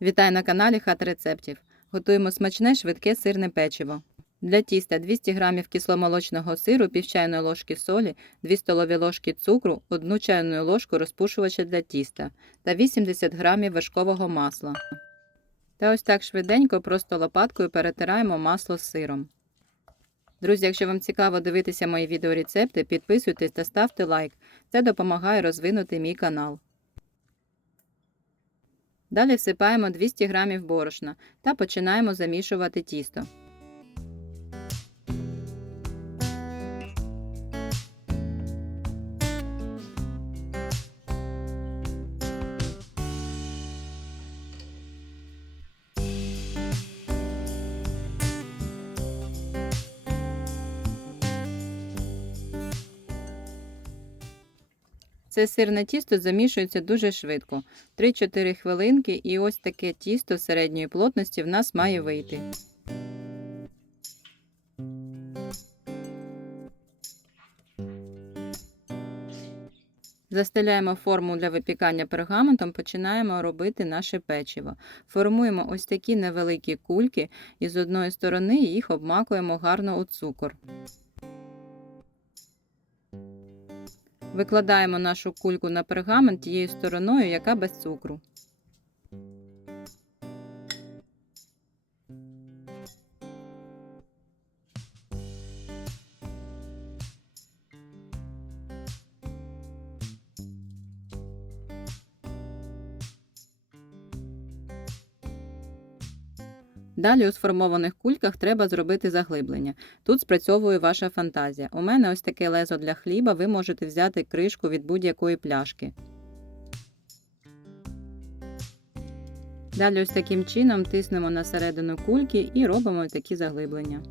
Вітаю на каналі Хата рецептів. Готуємо смачне швидке сирне печиво. Для тіста 200 г кисломолочного сиру, пів чайної ложки солі, 2 столові ложки цукру, 1 чайну ложку розпушувача для тіста та 80 г вершкового масла. Та ось так швиденько, просто лопаткою перетираємо масло з сиром. Друзі, якщо вам цікаво дивитися мої відеорецепти, підписуйтесь та ставте лайк. Це допомагає розвинути мій канал. Далі всипаємо 200 г борошна та починаємо замішувати тісто. Це сирне тісто замішується дуже швидко. 3-4 хвилинки і ось таке тісто середньої плотності в нас має вийти. Застеляємо форму для випікання пергаментом, починаємо робити наше печиво. Формуємо ось такі невеликі кульки і з одної сторони їх обмакуємо гарно у цукор. Викладаємо нашу кульку на пергамент тією стороною, яка без цукру. Далі у сформованих кульках треба зробити заглиблення. Тут спрацьовує ваша фантазія. У мене ось таке лезо для хліба, ви можете взяти кришку від будь-якої пляшки. Далі ось таким чином тиснемо на середину кульки і робимо такі заглиблення.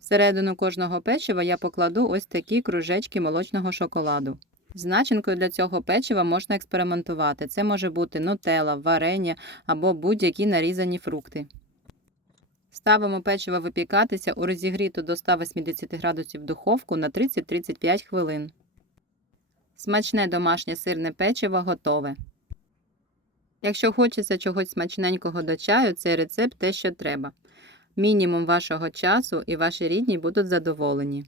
Всередину кожного печива я покладу ось такі кружечки молочного шоколаду. З начинкою для цього печива можна експериментувати. Це може бути нутелла, варення або будь-які нарізані фрукти. Ставимо печиво випікатися у розігріту до 180 градусів духовку на 30-35 хвилин. Смачне домашнє сирне печиво готове. Якщо хочеться чогось смачненького до чаю, цей рецепт те, що треба. Мінімум вашого часу і ваші рідні будуть задоволені.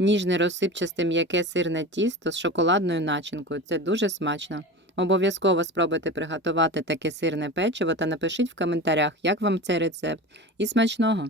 Ніжне розсипчасте м'яке сирне тісто з шоколадною начинкою. Це дуже смачно. Обов'язково спробуйте приготувати таке сирне печиво та напишіть в коментарях, як вам цей рецепт. І смачного!